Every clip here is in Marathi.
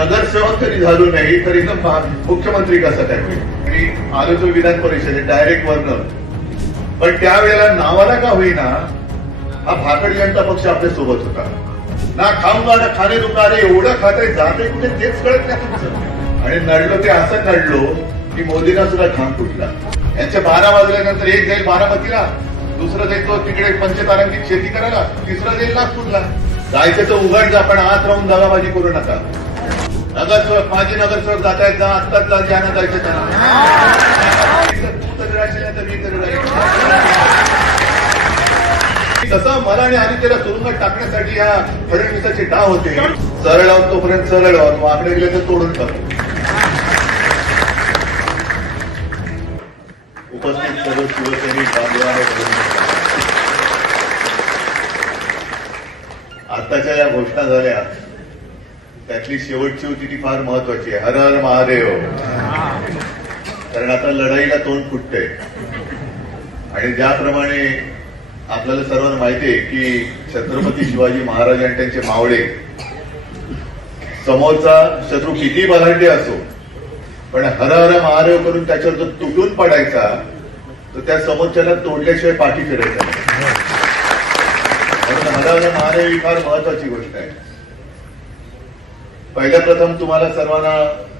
नगरसेवक तरी झालो नाही तर एकदम मुख्यमंत्री कसं काय होईल. आणि आलो तो विधान परिषदेत डायरेक्ट वरनं, पण त्यावेळेला नावाला का होईना हा भाकड जनता पक्ष आपल्या सोबत होता. ना खाऊंगा ना खाणे दुकाने, एवढं खाते जाते कुठे तेच कळत नाही तुमचं. आणि नडलो ते असं नडलो की मोदींना सुद्धा घाम फुटला. यांचे 12 वाजल्यानंतर एक जाईल बारामतीला, दुसरं जाईल तो तिकडे पंचतारांकित शेती करायला, तिसरं जाईल नागपूरला. जायचं तर उघड जा, पण आत राहून दगाबाजी करू नका. नगरसेवक माझे नगरसेवक जात आहेत, जा आत्ताच जा, ज्यांना जायचं त्यांना. तू तर राहशील तर मी तर राहील. तसं मला आणि आदित्यला तुरुंगात टाकण्यासाठी या फडणवीसाचे डाव होते. सरळ आहोत तोपर्यंत सरळ आहोत, वाकडे गेले तर तोडून टाकू. उपस्थित सर्व शिवसैनिक बांधवांनो, आताच्या या घोषणा झाल्या त्यातली शेवटची होती ती फार महत्वाची आहे. हर हर महादेव. कारण आता लढाईला तोंड फुटतंय आणि ज्याप्रमाणे आपल्याला सर्वांना माहिती आहे की छत्रपती शिवाजी महाराज आणि त्यांचे मावळे, समोरचा शत्रू किती बलाढ्य असो, पण हर हर महादेव करून त्याच्यावर जर तुटून पडायचा तर त्या समोरच्याला तोडल्याशिवाय पाठी फिरायचा नाही. म्हणून हर हर महादेव ही फार महत्वाची गोष्ट आहे. पहिल्या प्रथम तुम्हाला सर्वांना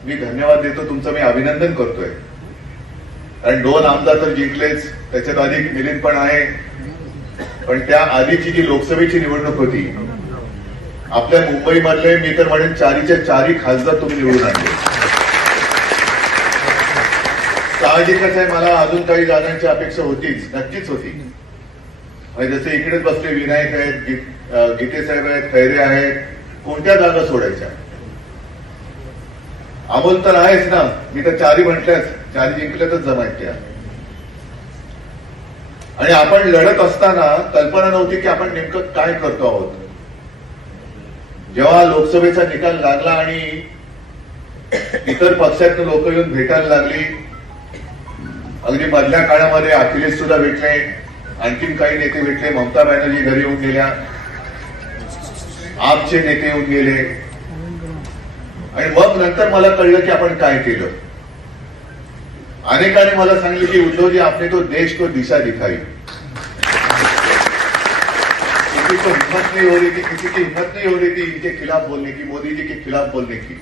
मी धन्यवाद देतो, तुमचं मी अभिनंदन करतोय. कारण 2 आमदार तर जिंकलेच, त्याच्यात अधिक मिलिंद पण आहे. पण त्या आधीची जी लोकसभेची निवडणूक होती, आपल्या मुंबईमधले मी तर म्हणेन 4च्या 4 खासदार तुम्ही निवडून आणले. साहजिकच आहे, मला अजून काही जागांची अपेक्षा होतीच, नक्कीच होती. जसे इकडेच बसले विनायक आहेत, गीते साहेब आहेत, खैरे आहेत, कोणत्या जागा सोडायच्या. अमोल तर आहेच ना, मी तर 4 म्हटल्याच, 4 जिंकल्यातच जमायच्या. आणि आपण लढत असताना कल्पना नव्हती की आपण नेमकं काय करतो आहोत. जेव्हा लोकसभेचा निकाल लागला आणि इतर पक्षातून लोक येऊन भेटायला लागली, अगदी मधल्या काळामध्ये अखिलेश सुद्धा भेटले, आणखीन काही नेते भेटले, ममता बॅनर्जी घरी येऊन गेल्या, आपचे नेते येऊन गेले. आणि मग नंतर मला कळलं की आपण काय केलं. अनेकांनी मला सांगितलं की उद्धवजी आपने तो देश को दिशा दिखाई. किसी को हिम्मत नहीं हो रही थी, किसी की हिम्मत नहीं हो रही थी इनके खिलाफ बोलने की, मोदी जी के खिलाफ बोलने की.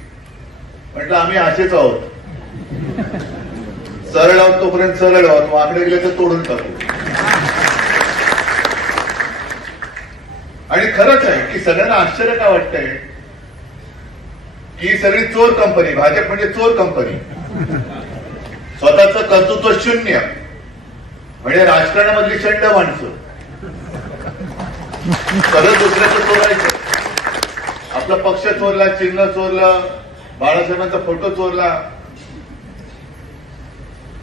म्हटलं आम्ही असेच आहोत, सरळ आहोत तोपर्यंत सरळ आहोत, वाकडे गेले तर तोडून टाकू. आणि खरंच आहे की सगळ्यांना आश्चर्य काय वाटतंय की सगळी चोर कंपनी, भाजप म्हणजे चोर कंपनी, स्वतःचं कर्तृत्व शून्य, म्हणजे राजकारणामधली शंड माणसं, सगळं दुसऱ्याचं चोरायचं. आपला पक्ष चोरला, चिन्ह चोरलं, बाळासाहेबांचा फोटो चोरला.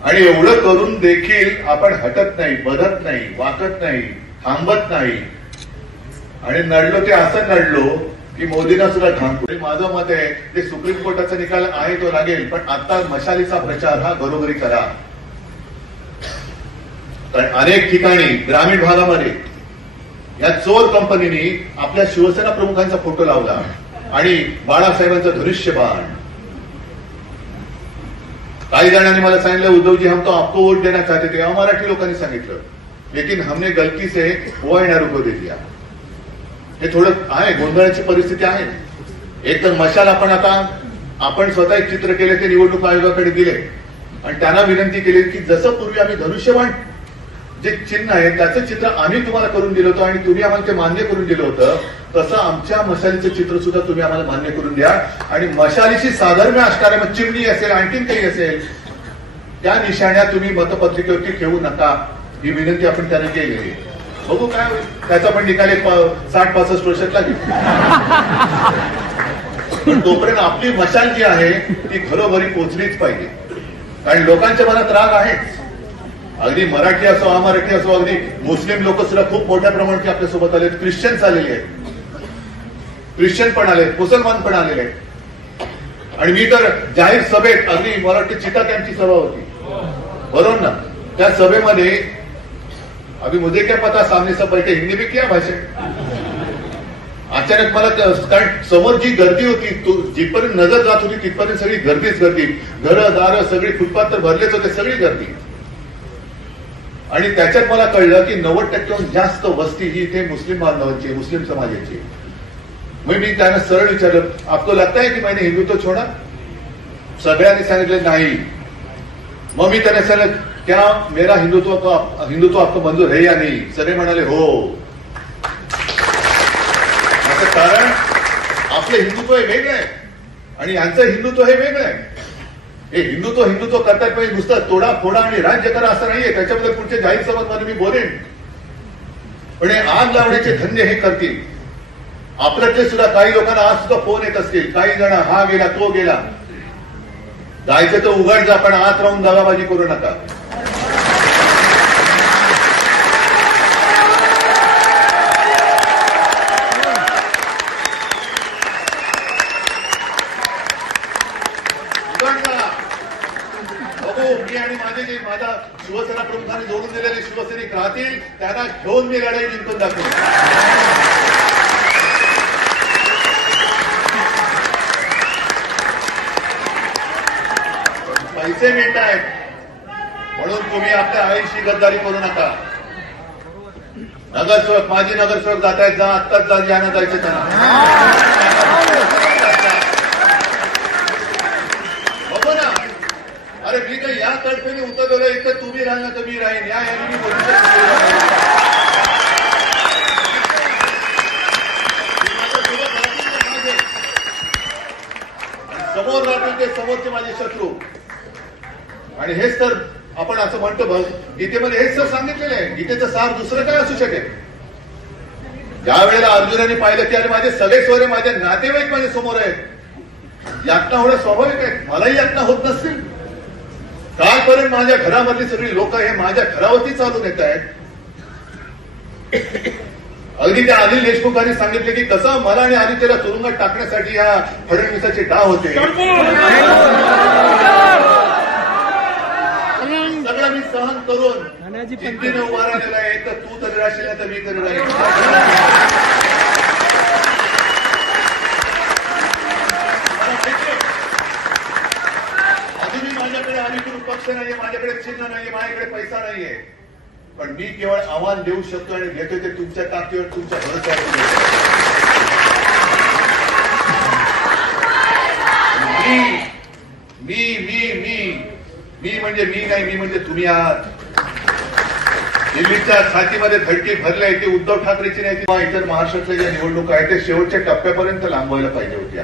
आणि एवढं करून देखील आपण हटत नाही, बदत नाही, वाकत नाही, थांबत नाही. आणि नडलो ते असं नडलो की मोदींना सुद्धा घाम फुटला. माझं मत आहे ते सुप्रीम कोर्टाचा निकाल आहे तो लागेल, पण आता मशालीचा प्रचार हा घरोघरी करा. कारण अनेक ठिकाणी ग्रामीण भागामध्ये या चोर कंपनीने आपल्या शिवसेना प्रमुखांचा फोटो लावला आणि बाळासाहेबांचं धनुष्यबाण. काही जणांनी मला सांगितलं उद्धवजी हम तो आपको वोट देना चाहते थे, मराठी लोकांनी सांगितलं, लेकिन हमने गलती से OINR को दे दिया. हे थोडं आहे, गोंधळाची परिस्थिती आहे. एक तर मशाल आपण स्वतः एक चित्र केले, ते निवडणूक आयोगाकडे दिले आणि त्यांना विनंती केली की जसं पूर्वी आम्ही धनुष्यबाण जे चिन्ह आहे त्याचं चित्र आम्ही तुम्हाला करून दिलं होतं आणि तुम्ही आम्हाला ते मान्य करून दिलं होतं, तसं आमच्या मशालीचं चित्र सुद्धा तुम्ही आम्हाला मान्य करून द्या. आणि मशालीची साधर्म्य असणाऱ्या, मग चिमणी असेल, आणखीन काही असेल, त्या निशाण्या तुम्ही मतपत्रिकेवरती ठेवू नका, ही विनंती आपण त्यांना केलेली. बघू काय होईल, त्याचा पण निकाल 60-65 वर्षात लागेल. पण तोपर्यंत आपली मशाल जी आहे ती घरोघरी पोहोचलीच पाहिजे. कारण लोकांच्या मनात राग आहेच. अगदी मराठी असो, अमराठी असो, अगदी मुस्लिम लोक सुद्धा खूप मोठ्या प्रमाणात आपल्यासोबत आले, ख्रिश्चन्स आलेले आहेत, ख्रिश्चन पण आले, मुसलमान पण आलेले आहेत. आणि मी तर जाहीर सभेत, अगदी मराठी चिता कॅम्पची सभा होती, बरोबर ना, त्या सभेमध्ये अभी मुझे क्या पता, सामने सब बैठे, हिंदी में किया भाषण. अचानक मला कारण समोर जी गर्दी होती जिथपर्यंत नजर जात होती तिथपर्यंत सगळी गर्दीच गर्दी, घरं दारं सगळी फुटपाथ तर भरलेच होते, सगळी गर्दी. आणि त्याच्यात मला कळलं की 90% जास्त वस्ती ही इथे मुस्लिम बांधवांची, मुस्लिम समाजाची. मग मी त्यांना सरळ विचारलं, आपको लगता है की मैंने हिंदुत्व छोड़ा? सगळ्यांनी सांगितलं नाही. मग मी त्यांना सांगितलं, क्या मेरा हिंदुत्व आपको मंजूर है या नहीं? सगळे म्हणाले हो. असं कारण आपलं हिंदुत्व हे वेगळं आहे आणि यांचं हिंदुत्व हे वेगळं आहे. हे हिंदुत्व करतात म्हणजे नुसतं तोडा फोडा आणि राज्य करा असं नाहीये. त्याच्याबद्दल पुढच्या जाहीर सभामध्ये मी बोलेन. पण हे आग लावण्याचे धंदे हे करतील. आपल्यातले सुद्धा काही लोकांना आज सुद्धा फोन येत असतील, काही जण हा गेला तो गेला. जायचं तर उघड जा, पण आत राहून दावाबाजी करू नका. मी आणि माझा शिवसेना प्रमुखांनी जोडून दिलेले शिवसैनिक राहतील, त्यांना घेऊन मी लढाई जिंकून दाखवेन. पैसे मिळत आहेत म्हणून तुम्ही आपल्या आईशी गद्दारी करू नका. नगरसेवक, माजी नगरसेवक जात आहेत, जा आत्ताच जा, ज्यांना जायचं त्यांना बघू ना. अरे मी काही या तडफेने उतरलेलं, एक तर तुम्ही राहिला तर मी राहीन, या याने मी बोलू समोर राहतील ते समोरचे माझे शत्रू. आणि हेच तर आपण असं म्हणतो बघ, गीतेमध्ये हेच तर सांगितलेलं आहे. गीतेचं सार दुसरं काय असू शकेल? ज्या वेळेला अर्जुनाने पाहिलं की अरे माझे सगळे स्वरे, माझे नातेवाईक माझ्या समोर आहेत, यातना होणं स्वाभाविक आहे. मलाही यातना होत नसतील. कालपर्यंत माझ्या घरामधली सगळी लोक हे माझ्या घरावरती चालून येत आहेत. अगदी त्या अनिल देशमुखांनी सांगितले की कसं मला आणि आदित्यला तुरुंगात टाकण्यासाठी या फडणवीसाचे डाव होते. सगळं मी सहन करून जिद्दीने उभा राहिलेला आहे. तर तू तरी राहशील तर मी तरी राहील. अजूनही माझ्याकडे अधिकृत पक्ष नाहीये, माझ्याकडे चिन्ह नाहीये, माझ्याकडे पैसा नाहीये. पण मी केवळ आव्हान देऊ शकतो आणि देतो ते तुमच्या ताकदीवर, तुमच्या भरोश्यावर. मी म्हणजे मी नाही, मी म्हणजे तुम्ही आहात. दिल्लीच्या छातीमध्ये धडकी भरली आहे ती उद्धव ठाकरेची नाही, किंवा इतर महाराष्ट्रातल्या ज्या निवडणुका आहेत ते शेवटच्या टप्प्यापर्यंत लांबवायला पाहिजे होत्या.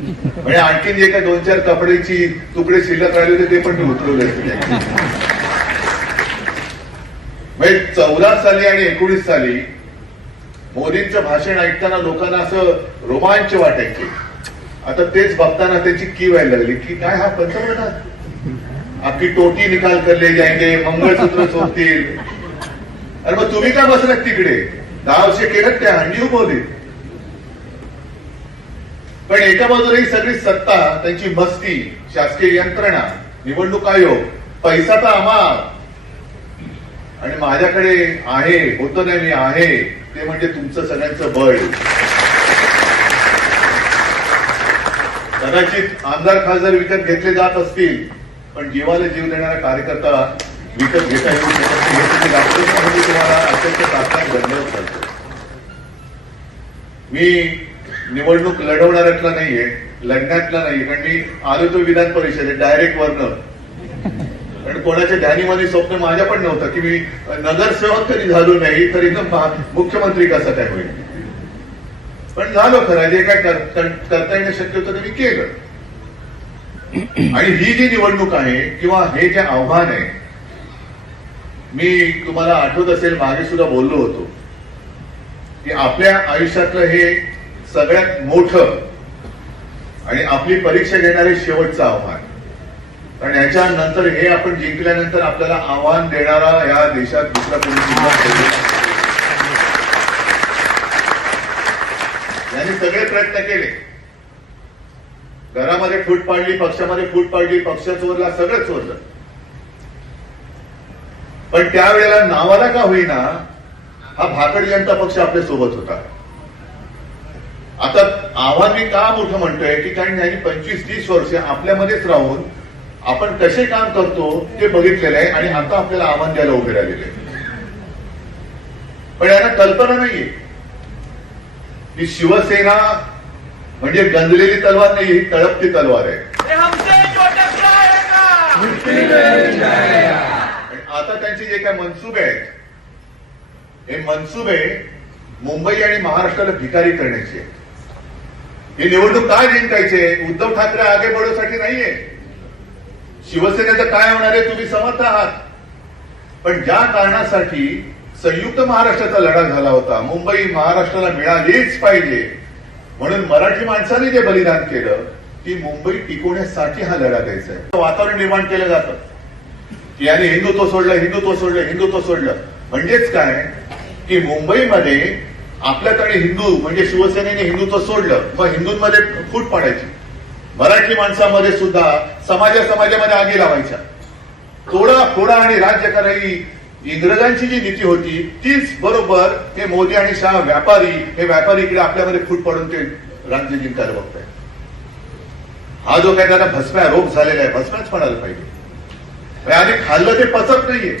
म्हणजे आणखीन जे काही 2-4 कपड्याची तुकडे शिल्लक राहिले होते ते पण मी उतरवले असते. म्हणजे 14 साली आणि 19 साली मोदींचं भाषण ऐकताना लोकांना असं रोमांच वाटायचे. आता तेच बघताना त्यांची की व्हायला लागली की काय हा पंतप्रधान, आपली टोटी निकाल करले जाएंगे, मंगळसूत्र सोडतील. अरे मग तुम्ही काय बसलात तिकडे? 10 वर्ष केलं त्या हंडी उभवली. पण एका बाजूला ही सगळी सत्ता, त्यांची मस्ती, शासकीय यंत्रणा, निवडणूक आयोग, पैसा तर आम्हाला आणि माझ्याकडे आहे, होतं नाही मी आहे, ते म्हणजे तुमचं सगळ्यांचं बळ. कदाचित आमदार खासदार विकत घेतले जात असतील, पण जीवाला जीव देणारा कार्यकर्ता विकत घेता येऊ शकत नाही. तुम्हाला अत्यंत ताकद धन्यवाद करतो. मी निवडणूक लढवणाऱ्यातला नाहीये, लढण्यातला नाहीये. कारण मी आलो तो विधान परिषदेत डायरेक्ट वरनं. कारण कोणाच्या ध्यानीमध्ये स्वप्न माझ्या पण नव्हतं की मी नगरसेवक तरी झालो नाही तर एकदम मुख्यमंत्री कसं काय होईल. पण झालो खरं, जे काय करता येणं शक्य होतं ते मी केलं. आणि ही जी निवडणूक आहे किंवा हे जे आव्हान आहे, मी तुम्हाला आठवत असेल मागे सुद्धा बोललो होतो की आपल्या आयुष्यातलं हे सगळ्यात मोठं आणि आपली परीक्षा घेणारे शेवटचं आव्हान. कारण याच्यानंतर हे आपण जिंकल्यानंतर आपल्याला आव्हान देणारा या देशात दुसरा कोणी जिंकला. यांनी सगळे प्रयत्न केले. घरामध्ये फूट पाडली, पक्षामध्ये फूट पाडली, पक्ष चोरला, सगळं चोरलं. पण त्यावेळेला नावाला का होईना हा भाकड जनता पक्ष आपल्या सोबत होता. आता आव्हान मी का मोठं म्हणतोय की कारण यांनी 25-30 वर्ष आपल्यामध्येच राहून आपण कसे काम करतो ते बघितलेलं आहे आणि आता आपल्याला आव्हान द्यायला उभे राहिलेले आहे. पण यांना कल्पना नाहीये की शिवसेना म्हणजे गंजलेली तलवार नाही, ही तळपती तलवार आहे. आता त्यांचे जे काय मनसुबे आहेत, हे मनसुबे मुंबई आणि महाराष्ट्राला भिकारी करण्याचे. ही निवडणूक काय जिंकायचे? उद्धव ठाकरे आगे बढवण्यासाठी नाहीये. शिवसेनेचं काय होणार आहे तुम्ही समर्थ आहात, पण ज्या कारणासाठी संयुक्त महाराष्ट्राचा लढा झाला होता, मुंबई महाराष्ट्राला मिळालीच पाहिजे म्हणून मराठी माणसाने जे बलिदान केलं, ती मुंबई टिकवण्यासाठी हा लढा द्यायचा आहे. वातावरण निर्माण केलं जातं की याने हिंदुत्व सोडलं, हिंदुत्व सोडलं, हिंदुत्व सोडलं. म्हणजेच काय की मुंबईमध्ये आपल्याकडे हिंदू म्हणजे शिवसेनेने हिंदुत्व सोडलं, मग हिंदूंमध्ये फूट पडायची. मराठी माणसामध्ये सुद्धा समाजामध्ये आगी लावायच्या. तोडा आणि राज्य करा ही इंग्रजांची जी नीती होती, तीच बरोबर हे मोदी आणि शाह हे व्यापारी इकडे आपल्यामध्ये फूट पडून ते राज्य जिंकायला बघताय. हा जो काय त्याला भस्म्या रोग झालेला आहे, भस्म्याच पडायला पाहिजे. आणि खाल्लं ते पचत नाहीये.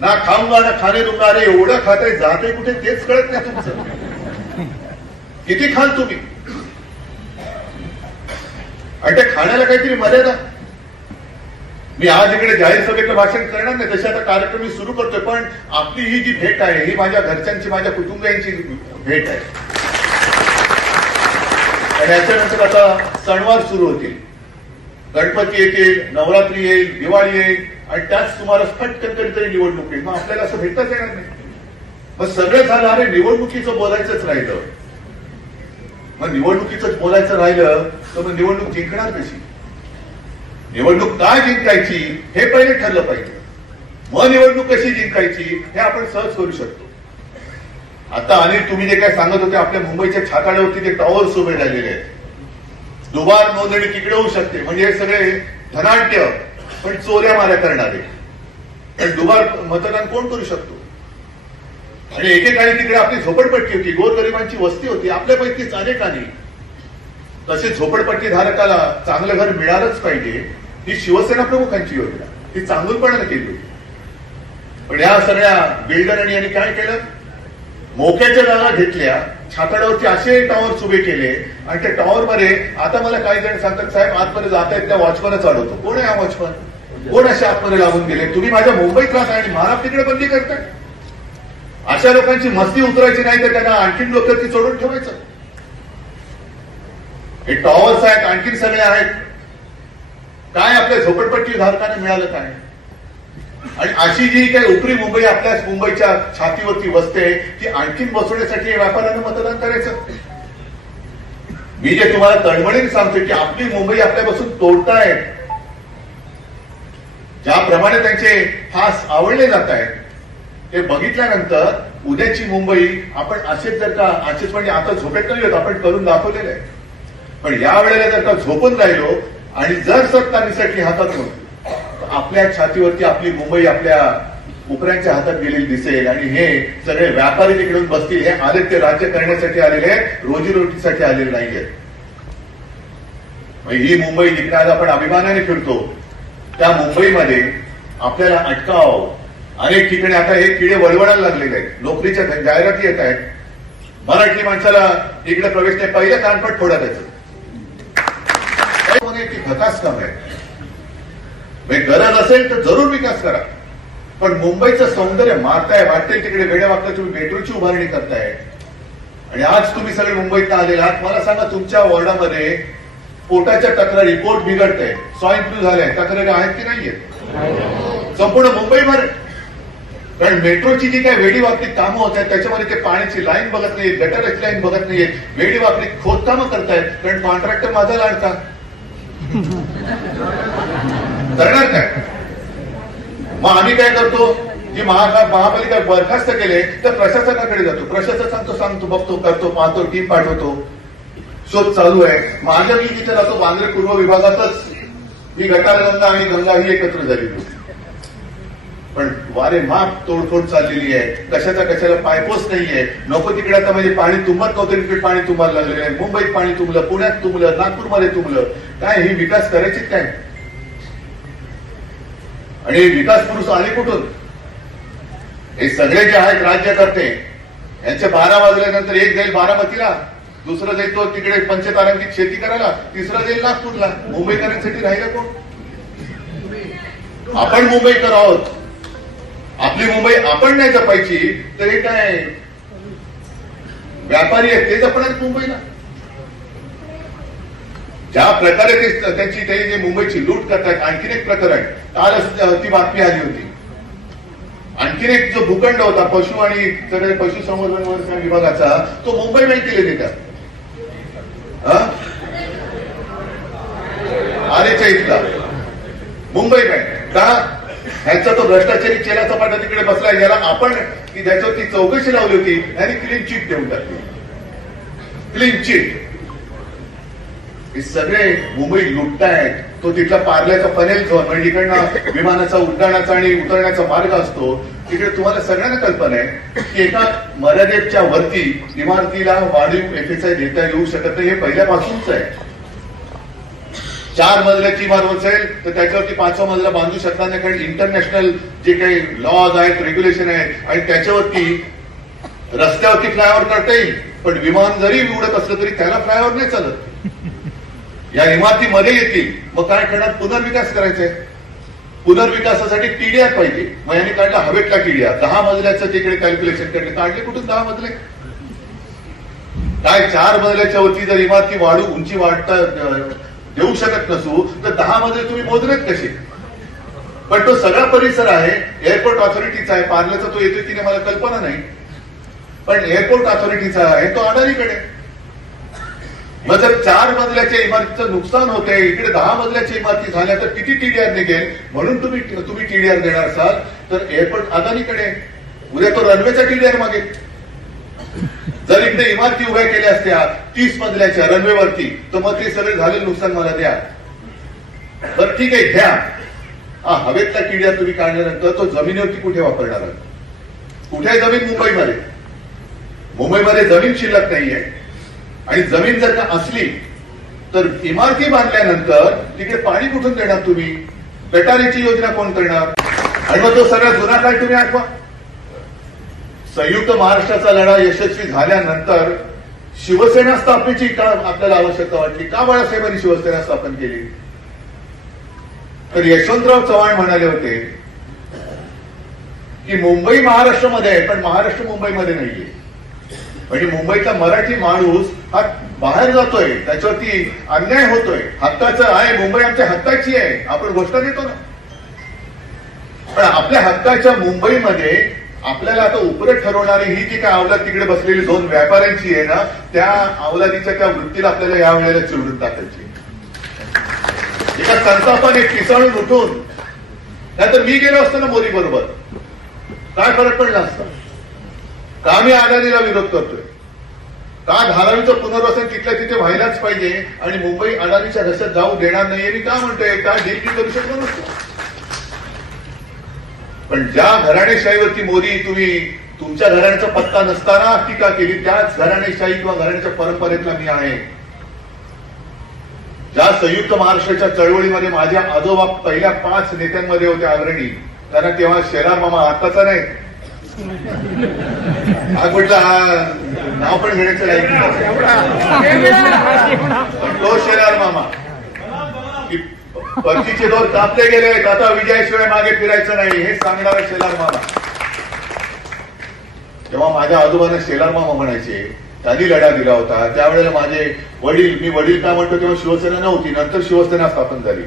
ना खाऊंगा ना खाणे दूंगा. अरे एवढं खाते जाते कुठे तेच कळत नाही तुमचं. किती खाल तुम्ही? आणि त्या खाण्याला काहीतरी मर्यादा. मी आज इकडे जाहीर सभेतलं भाषण करणार नाही, तसे आता कार्यक्रम मी सुरू करतोय, पण आपली ही जी भेट आहे ही माझ्या घरच्यांची, माझ्या कुटुंबियांची भेट आहे. आणि याच्यानंतर आता सणवार सुरू होतील. गणपती येतील, नवरात्री येईल, दिवाळी येईल आणि त्याच सुमारास फटकन कधीतरी निवडणूक येईल. मग आपल्याला असं भेटताच येणार नाही. मग सगळं झालं, अरे निवडणुकीचं बोलायचंच राहिलं. मग निवडणुकीचं बोलायचं राहिलं तर मग निवडणूक जिंकणार कशी? निवडणूक काय जिंकायची हे पहिले ठरलं पाहिजे. मग निवडणूक कशी जिंकायची हे आपण सहज करू शकतो. आता अनिल तुम्ही जे काय सांगत होते, आपल्या मुंबईच्या छाताड्यावरती जे टॉवर्स उभे राहिलेले आहेत, दुबार नोंदणी तिकडे होऊ शकते. म्हणजे हे सगळे धनाढ्य पण चोऱ्या माऱ्या करणारे. पण दुबार मतदान कोण करू शकतो? आणि एकेकाळी तिकडे आपली झोपडपट्टी होती, गोरगरिबांची वस्ती होती, आपल्यापैकीच अनेकांनी. तसे झोपडपट्टी धारकाला चांगलं घर मिळालंच पाहिजे, ही शिवसेना प्रमुखांची योजना, ती चांगुलपणाने केली होती. पण या सगळ्या बिल्डरांनी यांनी काय केलं? मोक्याच्या जागा घेतल्या, छाताड्यावरती असे टॉवर्स उभे केले आणि त्या टॉवरमध्ये आता मला काही जण सांगतात, साहेब आतमध्ये जाता येत त्या वॉचमनच अडवतो. कोण आहे हा वॉचमन? कोण असे आतमध्ये लागून गेले? तुम्ही माझ्या मुंबईत राहता आणि महाराष्ट्र तिकडे बंदी करताय. अशा लोकांची मस्ती उतरायची नाही तर त्यांना आणखीन डोक्यावरती चढून ठेवायचं. हे टॉवर्स आहेत, आणखीन सगळे आहेत. काय आपल्या झोपडपट्टी धारकांना मिळालं काय? आणि अशी जी काही उपरी मुंबई आपल्याच मुंबईच्या छातीवरती बसते, ती आणखीन बसवण्यासाठी व्यापाऱ्यांना मतदान करायचं. मी जे तुम्हाला तळमळीने सांगतो की आपली मुंबई आपल्यापासून तोडतायत. ज्याप्रमाणे त्यांचे फास आवडले जात आहेत ते बघितल्यानंतर उद्याची मुंबई आपण असेच जर का असेच म्हणजे आता झोपेत नाही होत, आपण करून दाखवलेलं आहे. पण या वेळेला जर का झोपून राहिलो आणि जर सत्ता निसटली हातातून, आपल्या छातीवरती आपली मुंबई आपल्या उपऱ्यांच्या हातात गेलेली दिसेल. आणि हे सगळे व्यापारी तिकडून बसतील. हे आले ते राज्य करण्यासाठी आलेले आहेत, रोजीरोटीसाठी आलेले नाहीयेत. ही मुंबई जिकडे आज आपण अभिमानाने फिरतो, त्या मुंबईमध्ये आपल्याला अटकाव अनेक ठिकाणी आता हे किडे वळवळायला लागलेले आहेत. नोकरीच्या जाहिराती येत आहेत. मराठी माणसाला इकडे प्रवेश नाही, पहिलं कानपट फोडा त्याचं. ती भकास काम आहे. गरज असेल तर जरूर विकास करा, पण मुंबईचं सौंदर्य मारताय. वाटते तिकडे वेड्या वागता तुम्ही मेट्रोची उभारणी करताय. आणि आज तुम्ही सगळे मुंबईत आलेला आहात. मला सांगा, तुमच्या वॉर्डामध्ये पोटाच्या तक्रारी, पोट बिघडतंय, स्वाईन फ्लू झालाय, तक्रारी आहेत की नाहीयेत? संपूर्ण मुंबईभर. कारण मेट्रोची जी काही वेडी वाकडी कामं होत आहेत त्याच्यामध्ये ते पाण्याची लाईन बघत नाहीये, गटराची लाईन बघत नाहीये, वेडी वाकडी खोदकामं करतायत. कारण कॉन्ट्रॅक्टर माझा लाडका करणार काय? मग आम्ही काय करतो की महापालिका बरखास्त केले तर प्रशासनाकडे जातो. प्रशासन सांगतो बघतो, करतो, पाहतो, टीम पाठवतो, शोध चालू आहे. माझ्या मी तिथे जातो, बांद्रे पूर्व विभागातच ही गटारगंगा आणि गंगा ही एकत्र झाली. पण वारे माप तोडफोड चाललेली आहे, कशाला पायपोच नाहीये. नको तिकडे आता म्हणजे पाणी तुंबत नव्हतं, तिकडे पाणी तुम्हाला लागलेलं आहे. मुंबईत पाणी तुंबलं, पुण्यात तुंबलं, नागपूरमध्ये तुंबलं. काय ही विकास करायची काय? आणि विकास पुरुष आले कुठून? हे सगळे जे आहेत राज्यकर्ते, यांचे 12 वाजल्यानंतर एक जाईल बारामतीला, दुसरं जाईल तो तिकडे पंचतारांकित शेती करायला, तिसरा जाईल नागपूरला. मुंबईकरांसाठी राहिलं कोण? आपण मुंबईकर आहोत. आपली मुंबई आपण नाही जपायची तर हे काय व्यापारी आहेत ते जपणार मुंबईला? ज्या प्रकारे ते त्यांची ते जे मुंबईची लूट करतात. आणखीन एक प्रकरण कालच ती बातमी आली होती. आणखीन एक जो भूखंड होता पशु आणि पशुसंवर्धन विभागाचा, तो मुंबई बँकेला देतात. आरेच्या इथला मुंबई बँक का? ह्याचा तो भ्रष्टाचारी चेला चपाटा तिकडे बसलाय, याला आपण त्याच्यावरती चौकशी लावली होती आणि क्लीन चिट देऊन टाकली. Clean chit. हे सगळे मुंबई लुटतायत. तो तिथला पार्ल्याचा फनेल झोन म्हणजे इकडनं विमानाचा उड्डाणाचा आणि उतरण्याचा मार्ग असतो. तिकडे तुम्हाला सगळ्यांना कल्पना आहे की एका मर्यादेच्या वरती इमारतीला वाढीव FSI देता येऊ शकत नाही. हे पहिल्यापासूनच आहे. 4 मजल्याची इमारत असेल तर त्याच्यावरती 5वा मजला बांधू शकणार नाही, कारण इंटरनॅशनल जे काही लॉज आहेत, रेग्युलेशन आहेत आणि त्याच्यावरती रस्त्यावरती फ्लायओव्हर करता येईल. पण विमान जरी उडत असलं तरी त्याला फ्लायओव्हर नाही चालत. या इमारतीमध्ये येतील. मग काय करणार? पुनर्विकास करायचा आहे. पुनर्विकासासाठी TDR पाहिजे. मग यांनी काढला हवेतला TDR. 10 मजल्याचं तिकडे कॅल्क्युलेशन काढले कुठून 10 मजले? काय 4 मजल्याच्या वरती जर इमारती वाढू उंची वाढता देऊ शकत नसू तर 10 मजले तुम्ही मोजलेत कसे? पण तो सगळा परिसर आहे एअरपोर्ट ऑथॉरिटीचा आहे. पार्ल्याचा तो येतो की नाही मला कल्पना नाही, पण एअरपोर्ट ऑथॉरिटीचा आहे, तो अडाणीकडे. मग जर 4 मजल्याच्या इमारतीचं नुकसान होतंय, इकडे 10 मजल्याच्या इमारती झाल्या तर किती TDR निघेल? म्हणून तुम्ही TDR देणार असाल तर एअरपोर्ट अदानीकडे. उद्या तो रनवेचा TDR मागेल. जर इकडे इमारती उभ्या केल्या असत्या 30 मजल्याच्या रनवेवरती तर मग ते सगळे झालेलं नुकसान मला द्या. बरं ठीक आहे घ्या. हवेतला TDR तुम्ही काढल्यानंतर तो जमिनीवरती कुठे वापरणार आहात? कुठे जमीन? मुंबईमध्ये. मुंबईमध्ये जमीन शिल्लक नाहीये. आणि जमीन जर का असली तर इमारती बांधल्यानंतर तिकडे पाणी कुठून देणार तुम्ही? गटारीची योजना कोण करणार? आणि मग तो सगळा जुना काळ तुम्ही आठवा. संयुक्त महाराष्ट्राचा लढा यशस्वी झाल्यानंतर शिवसेना स्थापनेची का आपल्याला आवश्यकता वाटली? का बाळासाहेबांनी शिवसेना स्थापन केली? तर यशवंतराव चव्हाण म्हणाले होते की मुंबई महाराष्ट्रामध्ये आहे पण महाराष्ट्र मुंबईमध्ये नाहीये. म्हणजे मुंबईचा मराठी माणूस हा बाहेर जातोय, त्याच्यावरती अन्याय होतोय. हक्काचं आहे, मुंबई आमच्या हक्काची आहे, आपण घोषणा देतो ना. पण आपल्या हक्काच्या मुंबईमध्ये आपल्याला आता उपरत ठरवणारी ही जी काय अवलाद तिकडे बसलेली 2 व्यापाऱ्यांची आहे ना, त्या अवलादीच्या त्या वृत्तीला आपल्याला या वेळेला चिरडून टाकायची. एका संतापाने पिसाळून उठून, नाहीतर मी गेलो असतो ना मोदी बरोबर, काय फरक पडला असता? का मी अदानीला विरोध करतोय? का धारावीचं पुनर्वसन तिथल्या तिथे व्हायलाच पाहिजे आणि मुंबई अदानीच्या घशात जाऊ देणार नाहीये? मी का म्हणतोय? का डील करू शकलो नसतो. पण ज्या घराणेशाहीवरती मोदी तुम्ही तुमच्या घराण्याचा पत्ता नसताना टीका केली, त्याच घराणेशाही किंवा घराण्याच्या परंपरेतला मी आहे. ज्या संयुक्त महाराष्ट्राच्या चळवळीमध्ये माझ्या आजोबा पहिल्या 5 नेत्यांमध्ये होते अग्रणी, त्यांना तेव्हा शेलार मामा, आताचा नाही हा कुठला नाव पण घेण्याचं लायक, तो शेलार मामा की पक्षीचे दोर कापले गेले, आता विजयाशिवाय मागे फिरायचं नाही हे सांगणारा शेलार मामा. तेव्हा माझ्या आजोबांना शेलार मामा म्हणायचे. त्यांनी लढा दिला होता. त्यावेळेला माझे वडील, मी वडील का म्हणतो तेव्हा शिवसेना नव्हती, नंतर शिवसेना स्थापन झाली.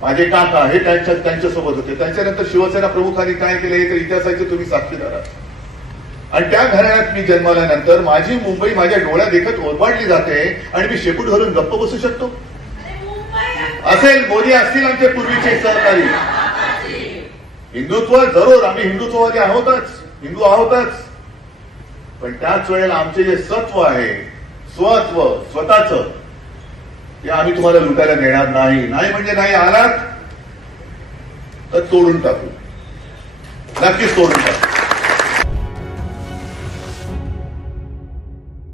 माझे काका हे त्यांच्यासोबत होते. त्यांच्यानंतर शिवसेना प्रमुखांनी काय केलं हे तर इतिहासाचे तुम्ही साक्षीदार आहात. आणि त्या घराण्यात मी जन्माल्यानंतर माझी मुंबई माझ्या डोळ्या देखत ओरबाडली जाते आणि मी शेपूट घालून गप्प बसू शकतो? असेल मोदी असतील आमचे पूर्वीचे सहकारी. हिंदुत्व जरूर, आम्ही हिंदुत्ववादी आहोतच, हिंदू आहोतच. पण त्याच वेळेला आमचे जे सत्व आहे, स्वत्व, स्वतःच, ते आम्ही तुम्हाला लुटायला देणार नाही. नाही म्हणजे नाही आलात तर तोडून टाकू. नक्कीच तोडून टाकू.